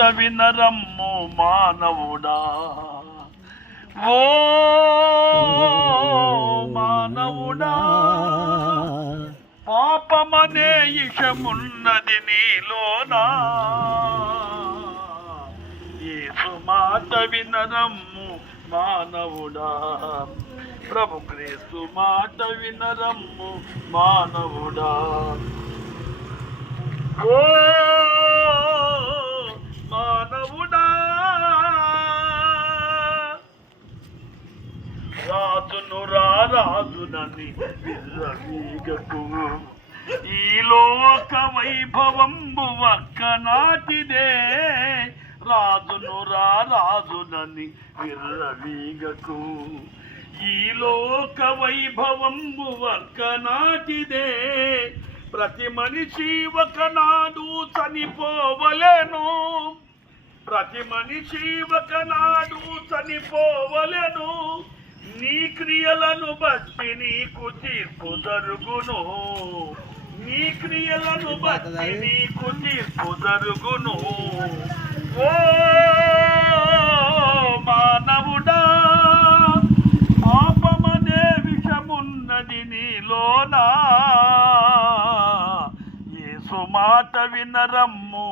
వినరమ్ము మానవుడా. ఓ మానవుడా పాపమనే ఇషమున్నది నీలోనా. యేసు మాట వినరమ్ము మానవుడా. ప్రభు క్రీస్తు మాట వినరమ్ము మానవుడా. ఓ మానవుడా. రాజును రాజునని విర్రవీగకు. ఈ లోక వైభవంబు ఒక్కనాటిదే. రాజును రాజునని విర్రవీగకు. ఈ లోక వైభవంబు ఒక్కనాటిదే. ప్రతి మనిషి ఒకనాడు చనిపోవలేను. ప్రతి మనిషి ఒకనాడు చనిపోవలెను. నీ క్రియలను బట్టి నీకు తీర్పు జరుగును. నీ క్రియలను బట్టి నీకు తీర్పు జరుగును. ఓ మానవుడా పాపమనే విషమున్నది నీలోనా? మాట వినరమ్ము.